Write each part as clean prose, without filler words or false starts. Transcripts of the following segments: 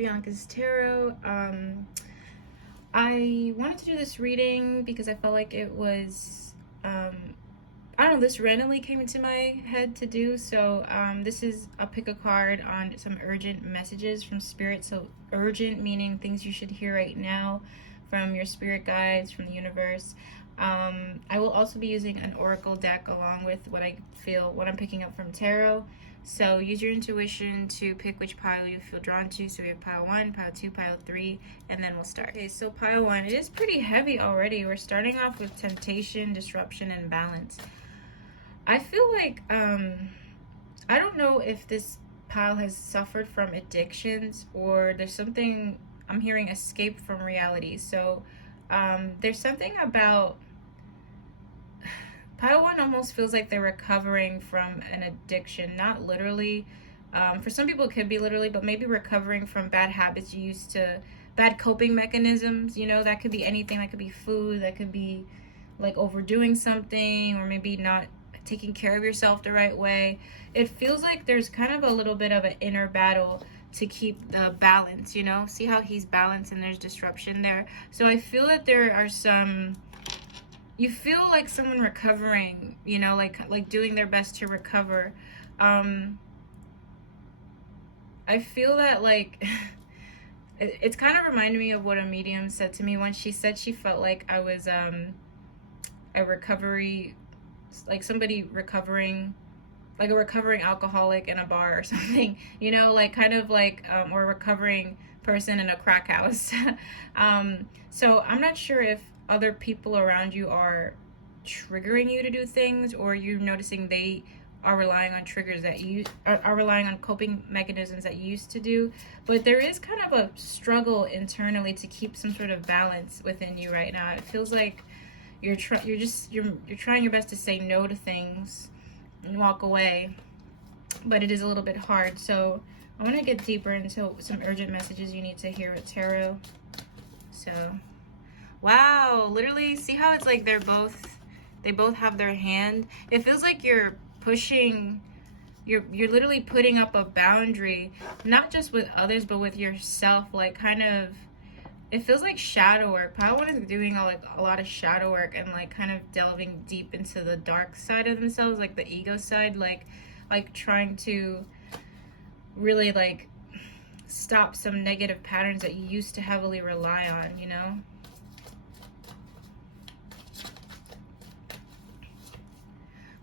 Bianca's Tarot. I wanted to do this reading because I felt like it was, I don't know, this randomly came into my head to do. So this is, I'll pick a card on some urgent messages from Spirit. So urgent meaning things you should hear right now from your spirit guides, from the universe. I will also be using an oracle deck along with what I'm picking up from tarot. So use your intuition to pick which pile you feel drawn to. So we have pile 1, pile 2, pile 3, and then we'll start. Okay, so pile 1, it is pretty heavy already. We're starting off with temptation, disruption, and balance. I feel like, I don't know if this pile has suffered from addictions or there's something, I'm hearing escape from reality. So there's something about pile 1 almost feels like they're recovering from an addiction, not literally. For some people it could be literally, but maybe recovering from bad habits you used to, bad coping mechanisms, you know, that could be anything. That could be food, that could be like overdoing something, or maybe not taking care of yourself the right way. It feels like there's kind of a little bit of an inner battle to keep the balance, you know? See how he's balanced and there's disruption there. So I feel that there are some, you feel like someone recovering, you know, like doing their best to recover. I feel that like it's kind of reminded me of what a medium said to me once. She said she felt like I was a recovery, like somebody recovering, like a recovering alcoholic in a bar or something, you know, like kind of like or a recovering person in a crack house. So I'm not sure if other people around you are triggering you to do things, or you're noticing they are relying on triggers that you are relying on coping mechanisms that you used to do. But there is kind of a struggle internally to keep some sort of balance within you right now. It feels like you're trying your best to say no to things and walk away, but it is a little bit hard. So I want to get deeper into some urgent messages you need to hear with tarot. So wow, literally, see how it's like they both have their hand. It feels like you're pushing, you're literally putting up a boundary, not just with others but with yourself. Like kind of, it feels like shadow work. Pile 1 is doing a lot of shadow work and like kind of delving deep into the dark side of themselves, like the ego side, like trying to really like stop some negative patterns that you used to heavily rely on, you know?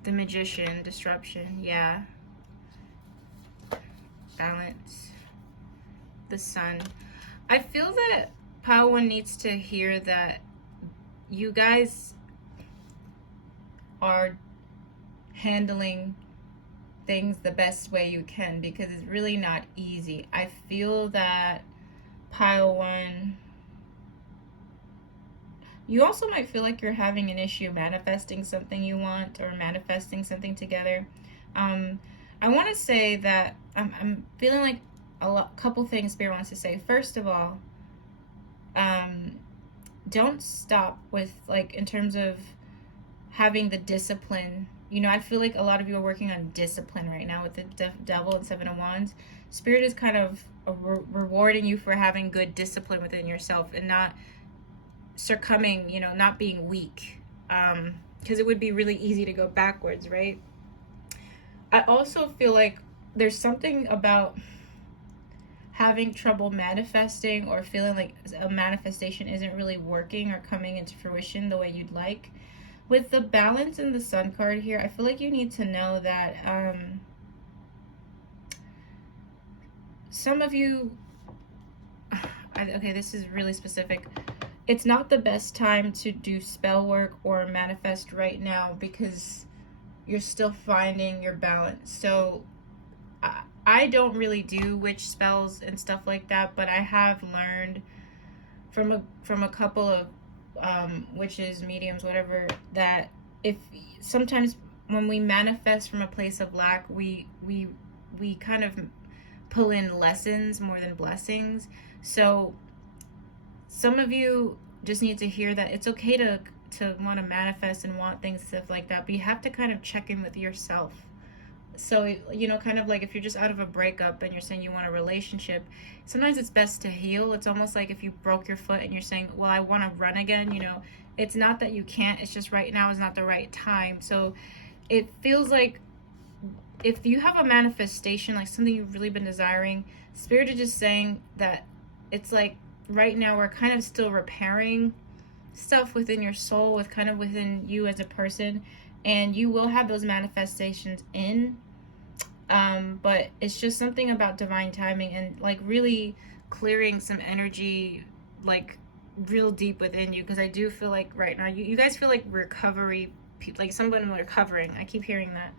The Magician, disruption, yeah. Balance. The Sun. I feel that pile 1 needs to hear that you guys are handling things the best way you can, because it's really not easy. I feel that pile 1, you also might feel like you're having an issue manifesting something you want, or manifesting something together. I want to say that I'm feeling like couple things Spirit wants to say. First of all, don't stop with, like, in terms of having the discipline. You know, I feel like a lot of you are working on discipline right now with the Devil and 7 of Wands. Spirit is kind of rewarding you for having good discipline within yourself and not succumbing, you know, not being weak, because it would be really easy to go backwards, right? I also feel like there's something about having trouble manifesting, or feeling like a manifestation isn't really working or coming into fruition the way you'd like. With the Balance and the Sun card here, I feel like you need to know that some of you, okay, this is really specific. It's not the best time to do spell work or manifest right now because you're still finding your balance. So I don't really do witch spells and stuff like that, but I have learned from a couple of witches, mediums, whatever, that if sometimes when we manifest from a place of lack, we kind of pull in lessons more than blessings. So some of you just need to hear that it's okay to want to manifest and want things, stuff like that, but you have to kind of check in with yourself. So, you know, kind of like if you're just out of a breakup and you're saying you want a relationship, sometimes it's best to heal. It's almost like if you broke your foot and you're saying, well, I want to run again, you know, it's not that you can't, it's just right now is not the right time. So it feels like if you have a manifestation, like something you've really been desiring, Spirit is just saying that it's like right now we're kind of still repairing stuff within your soul, with kind of within you as a person, and you will have those manifestations in. But it's just something about divine timing and like really clearing some energy, like real deep within you. Because I do feel like right now, you guys feel like recovery, like someone recovering. I keep hearing that.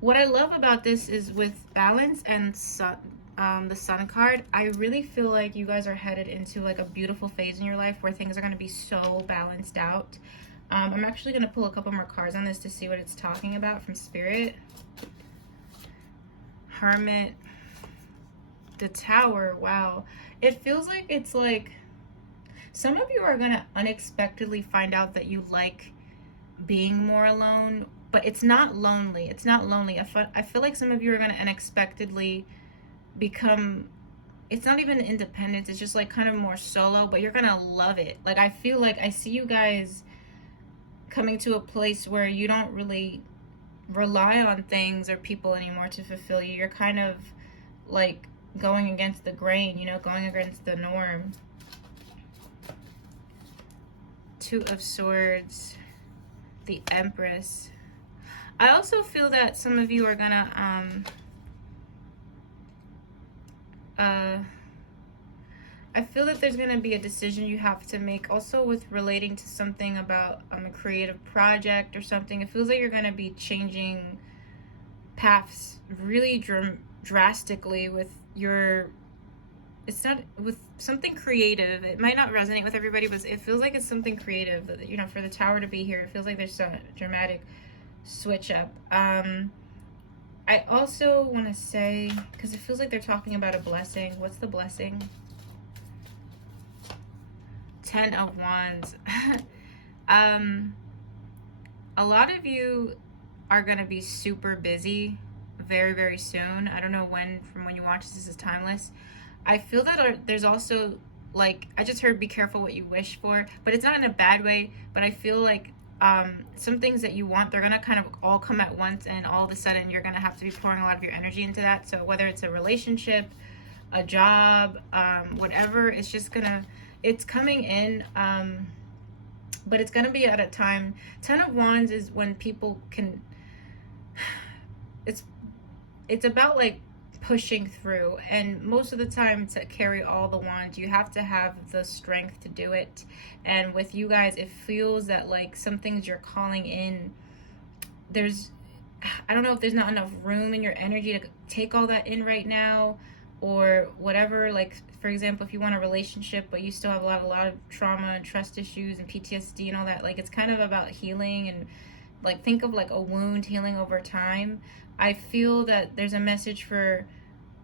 What I love about this is with balance and the sun card, I really feel like you guys are headed into like a beautiful phase in your life where things are going to be so balanced out. I'm actually going to pull a couple more cards on this to see what it's talking about from Spirit. Hermit, the Tower. Wow. It feels like it's like some of you are going to unexpectedly find out that you like being more alone, but it's not lonely. It's not lonely. I feel like some of you are going to unexpectedly become, it's not even independence, it's just like kind of more solo, but you're going to love it. Like I feel like I see you guys coming to a place where you don't really rely on things or people anymore to fulfill you. You're kind of like going against the grain, you know, going against the norm. Two of Swords, the Empress. I also feel that some of you are gonna I feel that there's gonna be a decision you have to make also with relating to something about a creative project or something. It feels like you're gonna be changing paths really drastically with your, it's not with something creative. It might not resonate with everybody, but it feels like it's something creative. You know, for the Tower to be here, it feels like there's some dramatic switch up. I also want to say, because it feels like they're talking about a blessing. What's the blessing? Ten of Wands. A lot of you are going to be super busy very, very soon. I don't know when, from when you watch this is timeless. I feel that there's also, like, I just heard be careful what you wish for, but it's not in a bad way, but I feel like some things that you want, they're going to kind of all come at once, and all of a sudden you're going to have to be pouring a lot of your energy into that. So whether it's a relationship, a job, whatever, it's just going to, it's coming in, but it's going to be at a time. 10 of Wands is when people can, it's about like pushing through, and most of the time to carry all the wands you have to have the strength to do it. And with you guys, it feels that like some things you're calling in, there's, I don't know if there's not enough room in your energy to take all that in right now, or whatever. Like for example, if you want a relationship but you still have a lot of trauma and trust issues and PTSD and all that, like it's kind of about healing, and like think of like a wound healing over time. I feel that there's a message for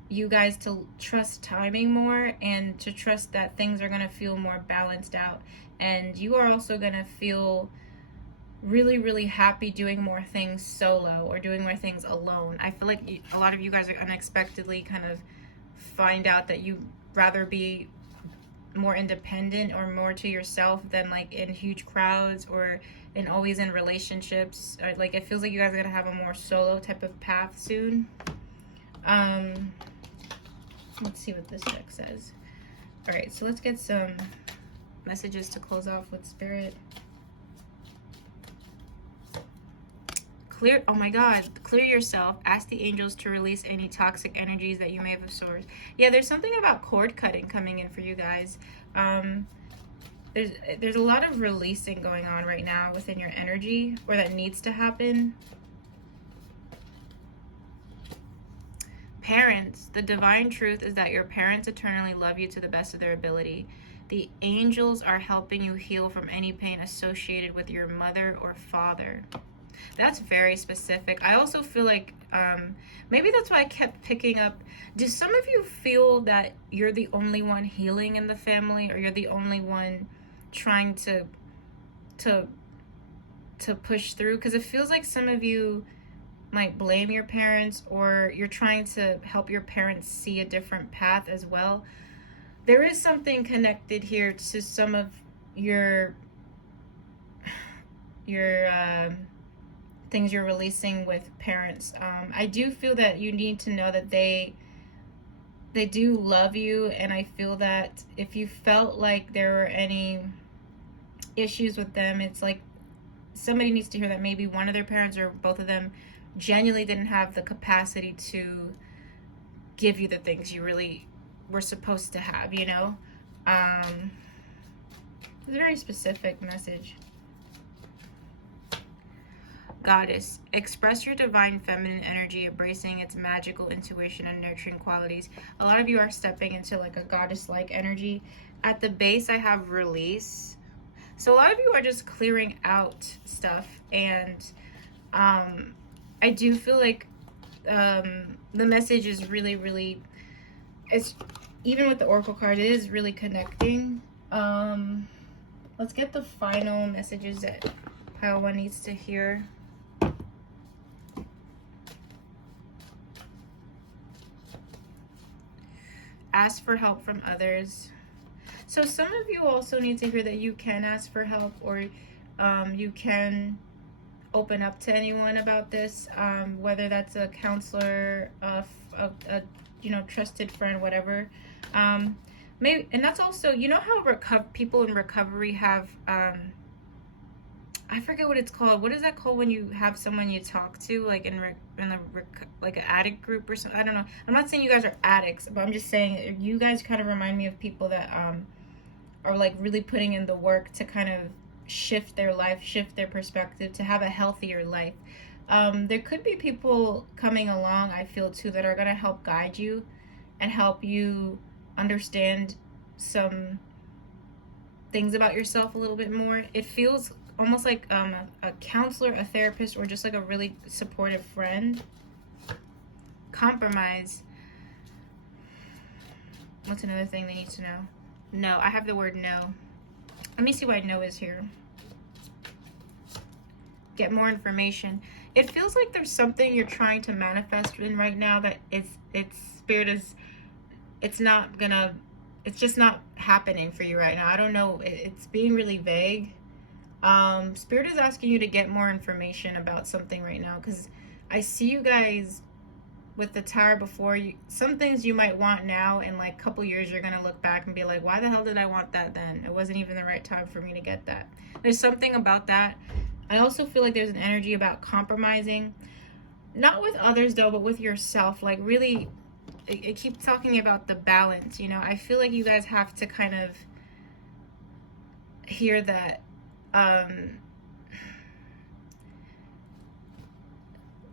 you guys to trust timing more, and to trust that things are going to feel more balanced out, and you are also going to feel really, really happy doing more things solo or doing more things alone. I feel like a lot of you guys are unexpectedly kind of find out that you rather be more independent or more to yourself than like in huge crowds or in always in relationships. Or like it feels like you guys are gonna have a more solo type of path soon. Let's see what this deck says. All right, so let's get some messages to close off with Spirit. Clear, oh my God, clear yourself. Ask the angels to release any toxic energies that you may have absorbed. Yeah, there's something about cord cutting coming in for you guys. There's a lot of releasing going on right now within your energy, or that needs to happen. Parents, the divine truth is that your parents eternally love you to the best of their ability. The angels are helping you heal from any pain associated with your mother or father. That's very specific. I also feel like maybe that's why I kept picking up. Do some of you feel that you're the only one healing in the family, or you're the only one trying to to push through, because it feels like some of you might blame your parents, or you're trying to help your parents see a different path as well. There is something connected here to some of your things you're releasing with parents. I do feel that you need to know that they do love you, and I feel that if you felt like there were any issues with them, it's like somebody needs to hear that maybe one of their parents or both of them genuinely didn't have the capacity to give you the things you really were supposed to have, you know? It's a very specific message. Goddess, express your divine feminine energy, embracing its magical intuition and nurturing qualities. A lot of you are stepping into like a goddess-like energy. At the base, I have release. So a lot of you are just clearing out stuff, and I do feel like the message is really, really, it's even with the Oracle card, it is really connecting. Let's get the final messages that Pile 1 needs to hear. Ask for help from others. So some of you also need to hear that you can ask for help, or you can open up to anyone about this, whether that's a counselor, a trusted friend, whatever. Maybe, and that's also, you know how people in recovery have, I forget what it's called. What is that called when you have someone you talk to, like like an addict group or something? I don't know. I'm not saying you guys are addicts, but I'm just saying you guys kind of remind me of people that are like really putting in the work to kind of shift their life, shift their perspective, to have a healthier life. There could be people coming along, I feel too, that are going to help guide you and help you understand some things about yourself a little bit more. It feels almost like a counselor, a therapist, or just like a really supportive friend. Compromise. What's another thing they need to know? No, I have the word no. Let me see why no is here. Get more information. It feels like there's something you're trying to manifest in right now that it's spirit is, it's just not happening for you right now. I don't know. It's being really vague. Spirit is asking you to get more information about something right now, because I see you guys with the Tower before you. Some things you might want now, in like a couple years you're gonna look back and be like, why the hell did I want that then? It wasn't even the right time for me to get that. There's something about that. I also feel like there's an energy about compromising, not with others though, but with yourself. Like really, it keeps talking about the balance, you know. I feel like you guys have to kind of hear that.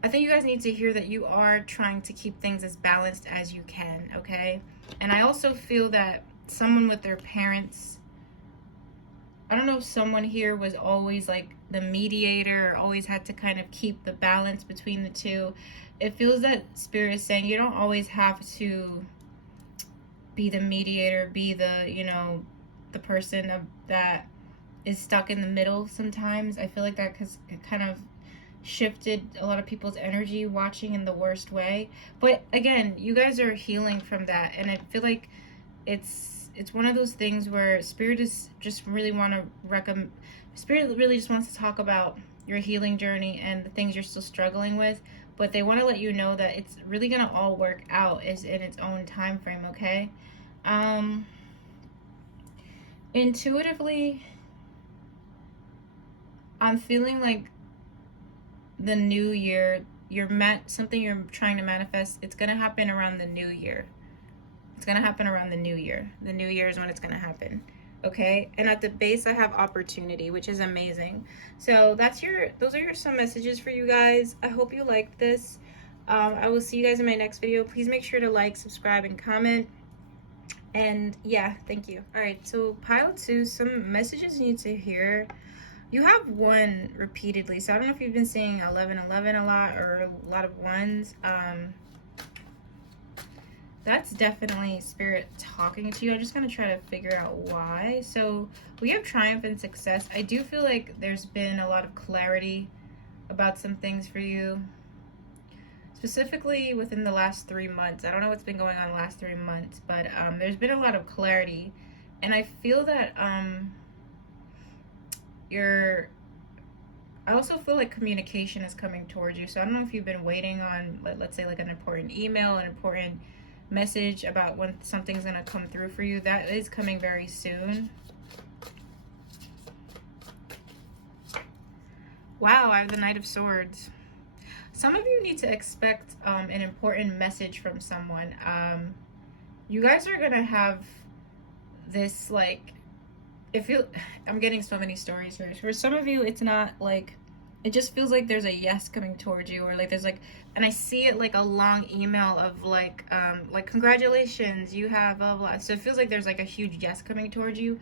I think you guys need to hear that you are trying to keep things as balanced as you can, okay? And I also feel that someone with their parents, I don't know if someone here was always like the mediator, or always had to kind of keep the balance between the two. It feels that Spirit is saying you don't always have to be the mediator, be the, you know, the person that is stuck in the middle sometimes. I feel like that, because it kind of shifted a lot of people's energy watching in the worst way. But again, you guys are healing from that, and I feel like it's one of those things where Spirit is just really want to recommend. Spirit really just wants to talk about your healing journey and the things you're still struggling with, but they want to let you know that it's really gonna all work out is in its own time frame, okay? Intuitively, I'm feeling like the new year, something you're trying to manifest, it's gonna happen around the new year. It's gonna happen around the new year. The new year is when it's gonna happen. Okay, and at the base I have opportunity, which is amazing. So those are some messages for you guys. I hope you liked this. I will see you guys in my next video. Please make sure to like, subscribe, and comment. And yeah, thank you. All right, so pile 2, some messages you need to hear. You have 1 repeatedly, so I don't know if you've been seeing 11, 11 a lot, or a lot of 1s. That's definitely spirit talking to you. I'm just going to try to figure out why. So we have triumph and success. I do feel like there's been a lot of clarity about some things for you, specifically within the last 3 months. I don't know what's been going on the last 3 months, but there's been a lot of clarity. And I feel that you're I also feel like communication is coming towards you. So I don't know if you've been waiting on, let's say, like an important email, an important message about when something's going to come through for you. That is coming very soon. Wow, I have the Knight of Swords. Some of you need to expect an important message from someone. You guys are going to have this, like, I'm getting so many stories here. For some of you, it's not like, it just feels like there's a yes coming towards you, or like there's like, and I see it like a long email of like congratulations, you have blah blah. So it feels like there's like a huge yes coming towards you.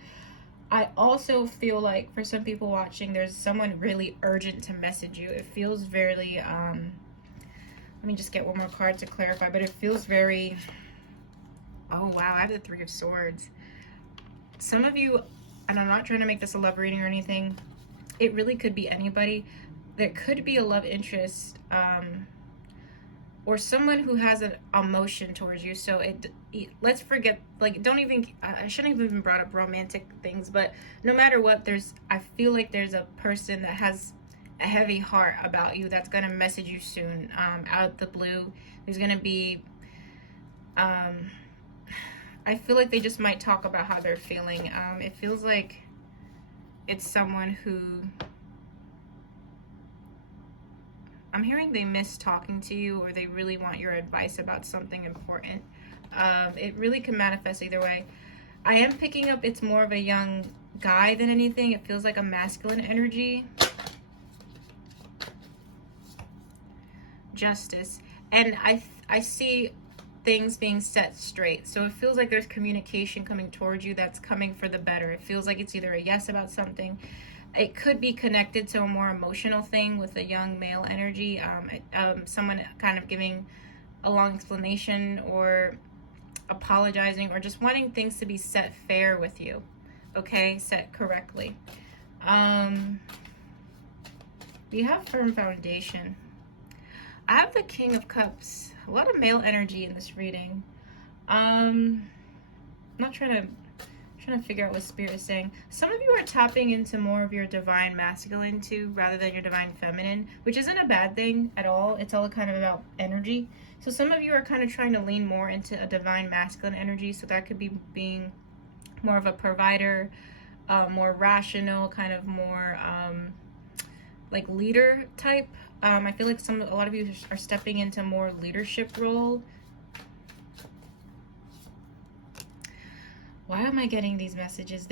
I also feel like for some people watching, there's someone really urgent to message you. It feels very let me just get one more card to clarify, but it feels very, oh wow, I have the Three of Swords. Some of you, and I'm not trying to make this a love reading or anything, it really could be anybody. There could be a love interest, or someone who has an emotion towards you. So let's forget, like, don't even, I shouldn't have even brought up romantic things, but no matter what, I feel like there's a person that has a heavy heart about you that's going to message you soon, out of the blue. There's going to be, I feel like they just might talk about how they're feeling. It feels like it's someone who, I'm hearing they miss talking to you, or they really want your advice about something important. It really can manifest either way. I am picking up it's more of a young guy than anything. It feels like a masculine energy. Justice. And I see things being set straight. So it feels like there's communication coming towards you that's coming for the better. It feels like it's either a yes about something. It could be connected to a more emotional thing with a young male energy. Someone kind of giving a long explanation or apologizing or just wanting things to be set fair with you. Okay, set correctly. We have firm foundation. I have the King of Cups. A lot of male energy in this reading. I'm not trying to figure out what Spirit is saying. Some of you are tapping into more of your divine masculine too, rather than your divine feminine, which isn't a bad thing at all. It's all kind of about energy. So some of you are kind of trying to lean more into a divine masculine energy. So that could be being more of a provider, more rational, kind of more like leader type. I feel like a lot of you are stepping into more leadership role. Why am I getting these messages?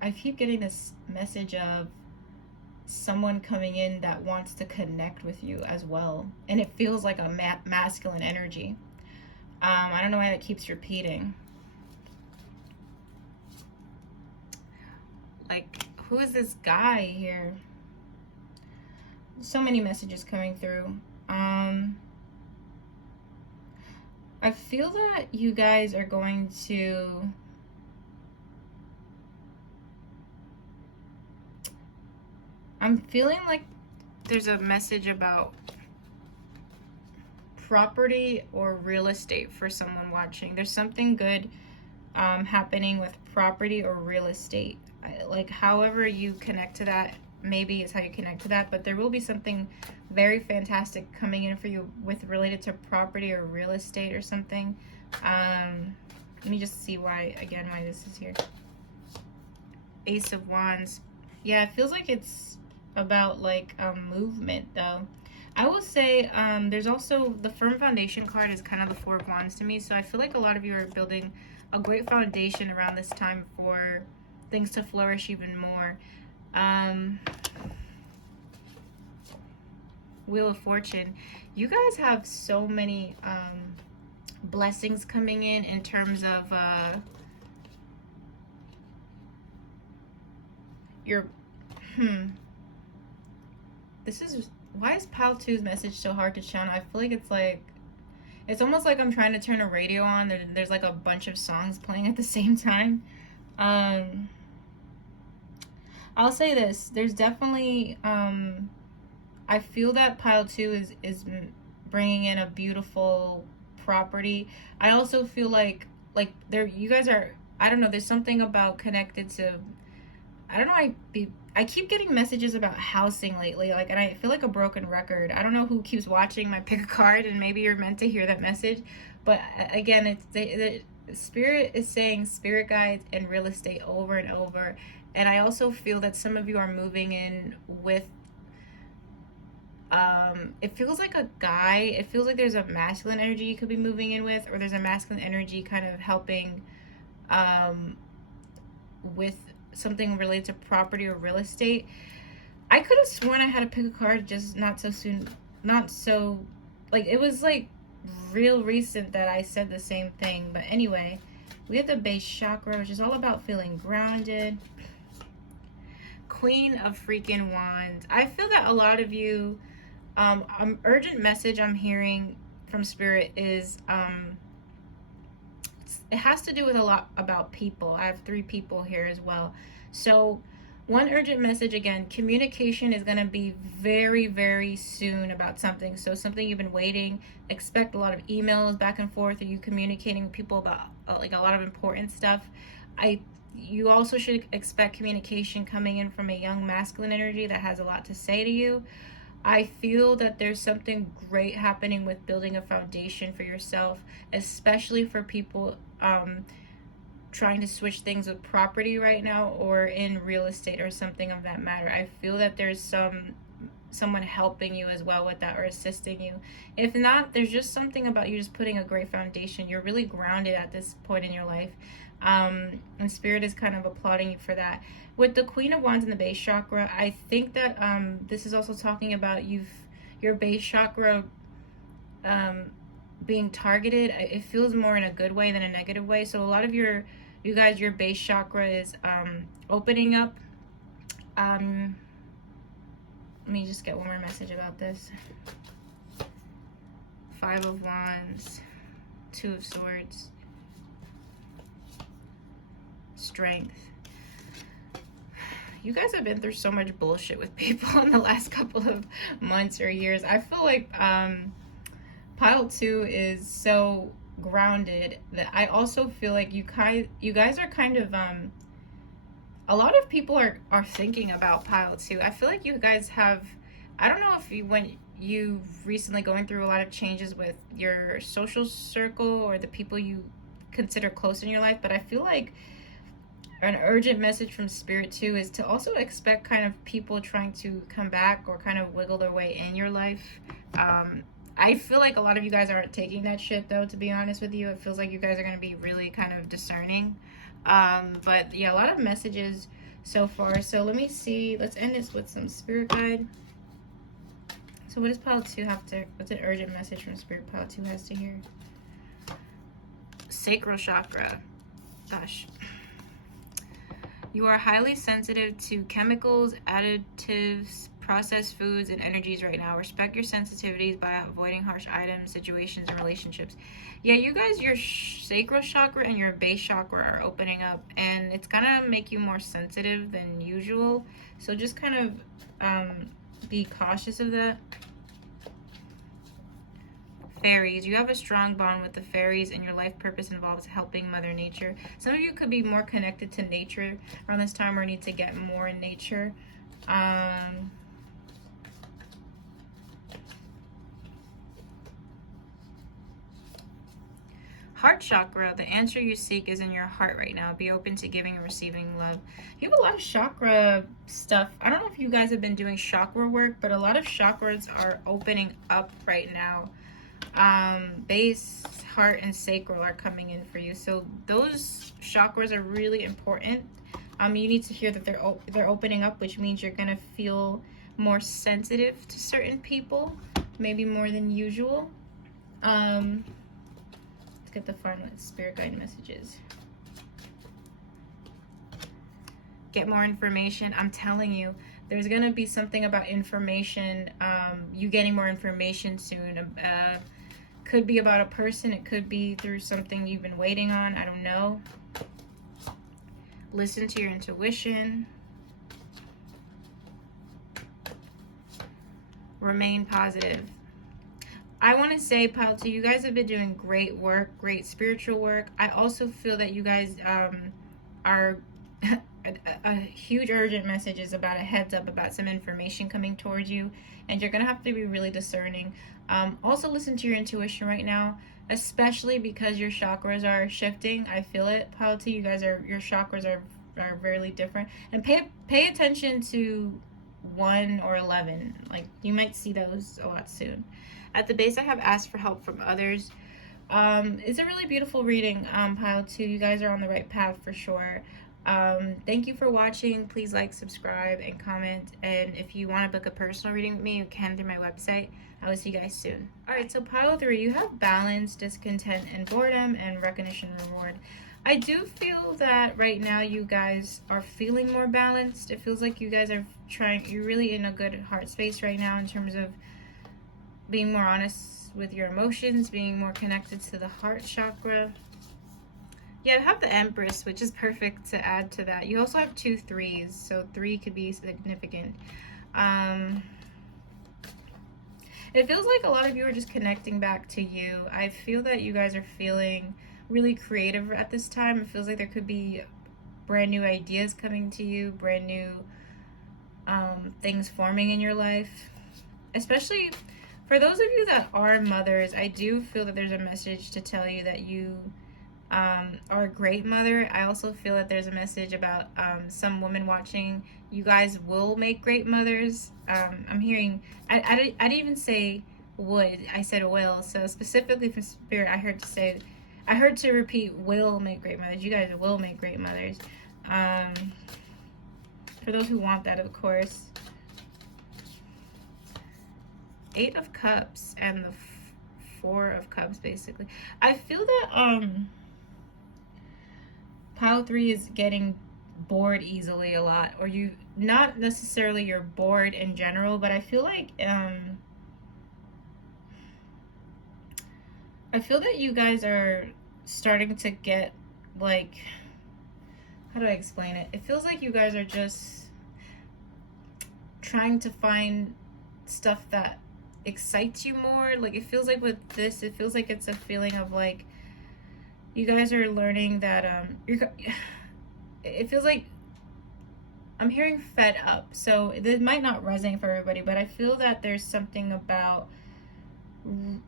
I keep getting this message of someone coming in that wants to connect with you as well, and it feels like a masculine energy. I don't know why that keeps repeating. Like, who is this guy here? So many messages coming through. I feel that you guys are going to I'm feeling like there's a message about property or real estate for someone watching. There's something good happening with property or real estate. Like, however you connect to that, maybe is how you connect to that, but there will be something very fantastic coming in for you with related to property or real estate or something. Let me just see why this is here. Ace of Wands. Yeah, it feels like it's about like movement though. I will say there's also the firm foundation card is kind of the Four of Wands to me, so I feel like a lot of you are building a great foundation around this time for things to flourish even more. Wheel of Fortune. You guys have so many blessings coming in terms of your this is why is Pal 2's message so hard to channel? I feel like it's like It's almost like I'm trying to turn a radio on. There's like a bunch of songs playing at the same time. Um, I'll say this. There's definitely, I feel that pile 2 is bringing in a beautiful property. I also feel like there you guys are, I don't know, there's something about connected to, I don't know, I keep getting messages about housing lately, like, and I feel like a broken record. I don't know who keeps watching my pick a card, and maybe you're meant to hear that message, but again, it's the spirit is saying spirit guides and real estate over and over. And I also feel that some of you are moving in with, it feels like a guy, it feels like there's a masculine energy you could be moving in with, or there's a masculine energy kind of helping um with something related to property or real estate. I could have sworn I had to pick a card just not so soon, not so, like, it was like real recent that I said the same thing. But anyway, we have the base chakra, which is all about feeling grounded. Queen of freaking Wands. I feel that a lot of you, urgent message I'm hearing from spirit is, it has to do with a lot about people. I have 3 people here as well. So one urgent message, again, communication is going to be very, very soon about something. So something you've been waiting, expect a lot of emails back and forth. Are you communicating with people about like a lot of important stuff? You also should expect communication coming in from a young masculine energy that has a lot to say to you. I feel that there's something great happening with building a foundation for yourself, especially for people trying to switch things with property right now, or in real estate or something of that matter. I feel that there's someone helping you as well with that, or assisting you. If not, there's just something about you just putting a great foundation. You're really grounded at this point in your life, and spirit is kind of applauding you for that. With the Queen of Wands and the base chakra, I think that this is also talking about your base chakra being targeted. It feels more in a good way than a negative way. So a lot of you guys, your base chakra is opening up. Let me just get one more message about this. 5 of Wands, 2 of Swords, Strength. You guys have been through so much bullshit with people in the last couple of months or years. I feel like pile 2 is so grounded that I also feel like you guys are kind of a lot of people are thinking about pile 2. I feel like you guys have, I don't know if you recently going through a lot of changes with your social circle or the people you consider close in your life, but I feel like an urgent message from spirit too is to also expect kind of people trying to come back or kind of wiggle their way in your life. I feel like a lot of you guys aren't taking that shit though, to be honest with you. It feels like you guys are going to be really kind of discerning. But yeah, a lot of messages so far. So let me see. Let's end this with some spirit guide. So what does pile 2 have to, what's an urgent message from spirit pile 2 has to hear? Sacral chakra. Gosh. You are highly sensitive to chemicals, additives, processed foods, and energies right now. Respect your sensitivities by avoiding harsh items, situations, and relationships. Yeah, you guys, your sacral chakra and your base chakra are opening up, and it's gonna make you more sensitive than usual. So just kind of be cautious of that. Fairies. You have a strong bond with the fairies, and your life purpose involves helping Mother Nature. Some of you could be more connected to nature around this time, or need to get more in nature. Heart chakra. The answer you seek is in your heart right now. Be open to giving and receiving love. You have a lot of chakra stuff. I don't know if you guys have been doing chakra work, but a lot of chakras are opening up right now. Base, heart, and sacral are coming in for you. So those chakras are really important. You need to hear that they're opening up, which means you're gonna feel more sensitive to certain people, maybe more than usual. Let's get the final spirit guide messages. Get more information. I'm telling you, there's gonna be something about information. You getting more information soon. Could be about a person. It could be through something you've been waiting on. I don't know. Listen to your intuition. Remain positive. I want to say, Pile 2, you guys have been doing great work, great spiritual work. I also feel that you guys are a huge urgent message is about a heads up about some information coming towards you, and you're going to have to be really discerning. Also, listen to your intuition right now, especially because your chakras are shifting. I feel it, Pile 2. You guys your chakras are really different. And pay attention to 1 or 11. Like, you might see those a lot soon. At the base, I have asked for help from others. It's a really beautiful reading, Pile 2. You guys are on the right path for sure. Thank you for watching. Please like, subscribe, and comment. And if you want to book a personal reading with me, you can through my website. I will see you guys soon. Alright, so Pile 3, you have balance, discontent, and boredom, and recognition, reward. I do feel that right now you guys are feeling more balanced. It feels like you guys are you're really in a good heart space right now in terms of being more honest with your emotions, being more connected to the heart chakra. Yeah, I have the Empress, which is perfect to add to that. You also have 2 3s, so 3 could be significant. It feels like a lot of you are just connecting back to you. I feel that you guys are feeling really creative at this time. It feels like there could be brand new ideas coming to you, brand new things forming in your life. Especially for those of you that are mothers, I do feel that there's a message to tell you that you are a great mother. I also feel that there's a message about some women watching. You guys will make great mothers. I'm hearing, I didn't even say would, I said will. So specifically for Spirit, I heard to repeat will make great mothers. You guys will make great mothers. For those who want that, of course. 8 of Cups and the 4 of Cups, basically. I feel that Pile 3 is getting bored easily a lot, or you, not necessarily you're bored in general, but I feel like that you guys are starting to get, like, how do I explain it? It feels like you guys are just trying to find stuff that excites you more. Like, it feels like with this, it feels like it's a feeling of like you guys are learning that it feels like I'm hearing fed up. So this might not resonate for everybody, but I feel that there's something about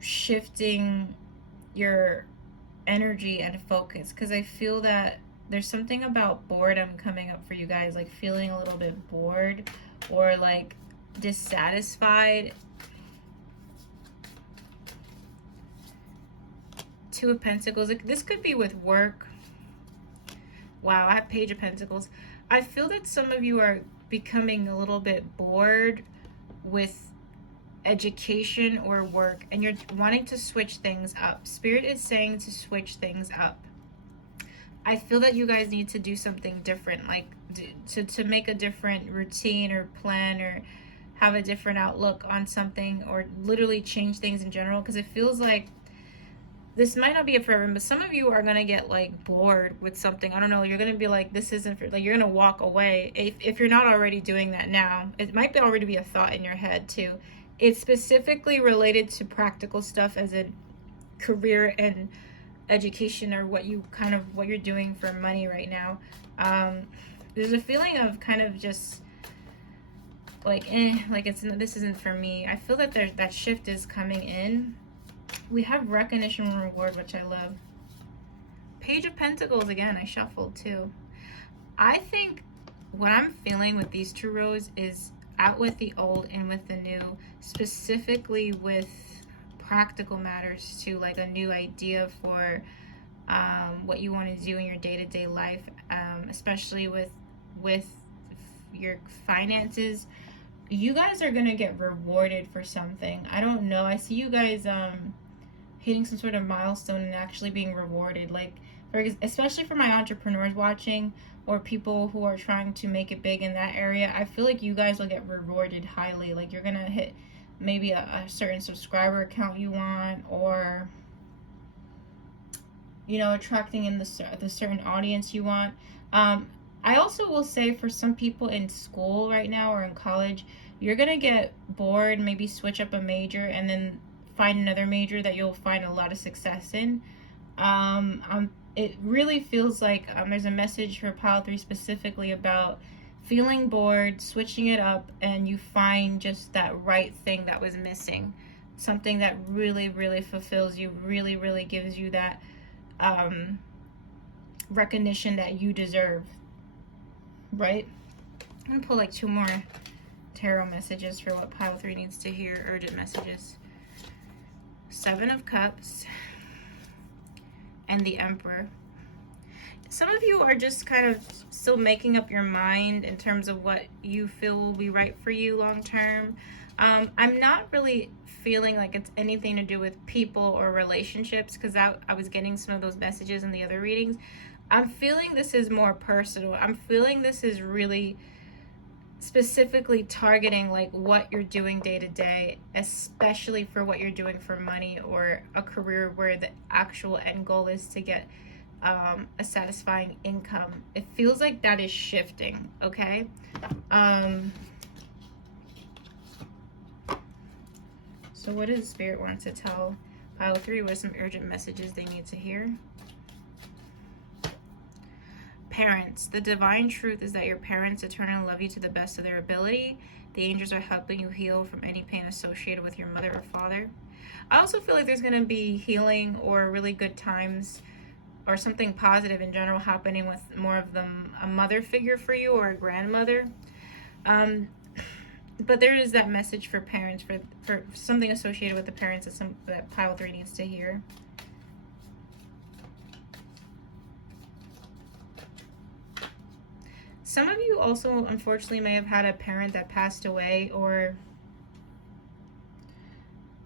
shifting your energy and focus, because I feel that there's something about boredom coming up for you guys, like feeling a little bit bored or like dissatisfied. 2 of Pentacles. This could be with work. Wow, I have Page of Pentacles. I feel that some of you are becoming a little bit bored with education or work, and you're wanting to switch things up. Spirit is saying to switch things up. I feel that you guys need to do something different, like to make a different routine or plan, or have a different outlook on something, or literally change things in general, because it feels like this might not be a forever, but some of you are going to get like bored with something. I don't know. You're going to be like, this isn't for, like, you're going to walk away. If you're not already doing that now, it might be already be a thought in your head too. It's specifically related to practical stuff, as in career and education, or what you're doing for money right now. There's a feeling of kind of just like, this isn't for me. I feel that that shift is coming in. We have recognition and reward, which I love. Page of Pentacles again, I shuffled too. I think what I'm feeling with these 2 rows is out with the old and with the new, specifically with practical matters too, like a new idea for what you want to do in your day-to-day life, especially with your finances. You guys are gonna get rewarded for something. I don't know. I see you guys hitting some sort of milestone and actually being rewarded. Like, especially for my entrepreneurs watching, or people who are trying to make it big in that area, I feel like you guys will get rewarded highly. Like, you're gonna hit maybe a certain subscriber count you want, or attracting in the certain audience you want. I also will say, for some people in school right now or in college, you're gonna get bored, maybe switch up a major, and then find another major that you'll find a lot of success in. It really feels like there's a message for Pile 3 specifically about feeling bored, switching it up, and you find just that right thing that was missing. Something that really, really fulfills you, really, really gives you that recognition that you deserve, right? I'm gonna pull like 2 more tarot messages for what Pile 3 needs to hear, urgent messages. 7 of Cups and the Emperor. Some of you are just kind of still making up your mind in terms of what you feel will be right for you long term. I'm not really feeling like it's anything to do with people or relationships, because I was getting some of those messages in the other readings. I'm feeling this is more personal. I'm feeling this is really specifically targeting like what you're doing day to day, especially for what you're doing for money or a career where the actual end goal is to get a satisfying income. It feels like that is shifting, okay? So what does Spirit want to tell Pile 3? What are some urgent messages they need to hear? Parents. The divine truth is that your parents eternally love you to the best of their ability. The angels are helping you heal from any pain associated with your mother or father. I also feel like there's going to be healing or really good times or something positive in general happening with more of them, a mother figure for you or a grandmother. But there is that message for parents, for something associated with the parents that Pile 3 needs to hear. Some of you also, unfortunately, may have had a parent that passed away, or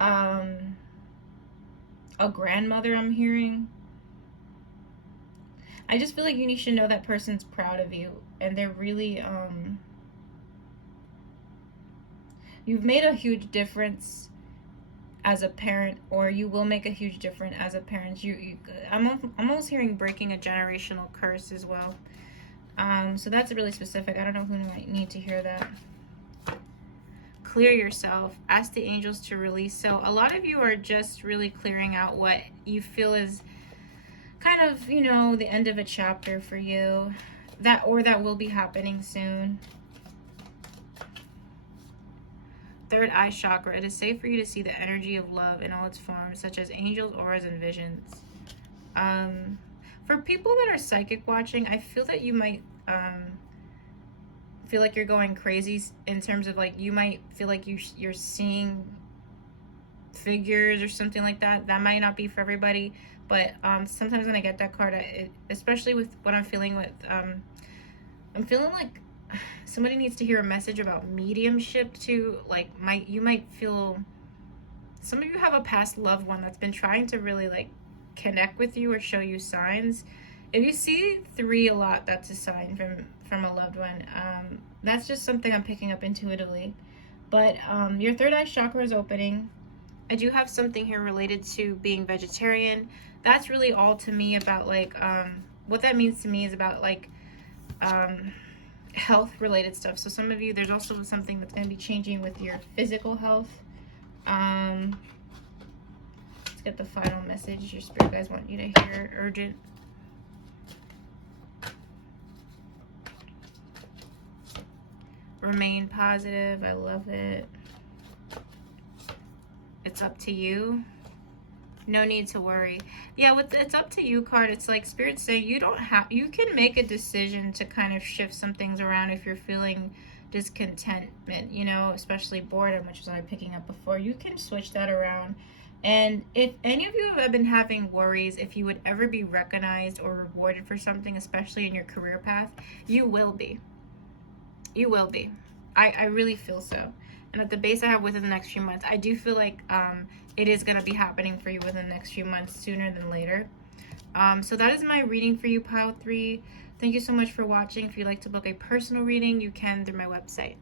a grandmother, I'm hearing. I just feel like you need to know that person's proud of you, and they're really, you've made a huge difference as a parent, or you will make a huge difference as a parent. I'm almost hearing breaking a generational curse as well. So that's really specific. I don't know who might need to hear that. Clear yourself. Ask the angels to release. So a lot of you are just really clearing out what you feel is kind of, the end of a chapter for you. That will be happening soon. Third eye chakra. It is safe for you to see the energy of love in all its forms, such as angels, auras, and visions. For people that are psychic watching, I feel that you might feel like you're going crazy in terms of like you might feel like you're seeing figures or something like that. That might not be for everybody, but sometimes when I get that card, especially with what I'm feeling with, I'm feeling like somebody needs to hear a message about mediumship too. Like you might feel, some of you have a past loved one that's been trying to really like connect with you or show you signs. If you see 3 a lot, that's a sign from a loved one. That's just something I'm picking up intuitively. But your third eye chakra is opening. I do have something here related to being vegetarian. That's really all to me about like what that means to me is about like health related stuff. So some of you, there's also something that's going to be changing with your physical health. Let's get the final message your spirit guides want you to hear. Urgent. Remain positive. I love it. It's up to you. No need to worry. Yeah, with it's up to you card, it's like spirits say you can make a decision to kind of shift some things around if you're feeling discontentment, especially boredom, which is what I'm picking up before. You can switch that around. And if any of you have been having worries if you would ever be recognized or rewarded for something, especially in your career path, you will be. You will be. I really feel so. And at the base I have within the next few months, I do feel like it is going to be happening for you within the next few months, sooner than later. So that is my reading for you, Pile 3. Thank you so much for watching. If you'd like to book a personal reading, you can through my website.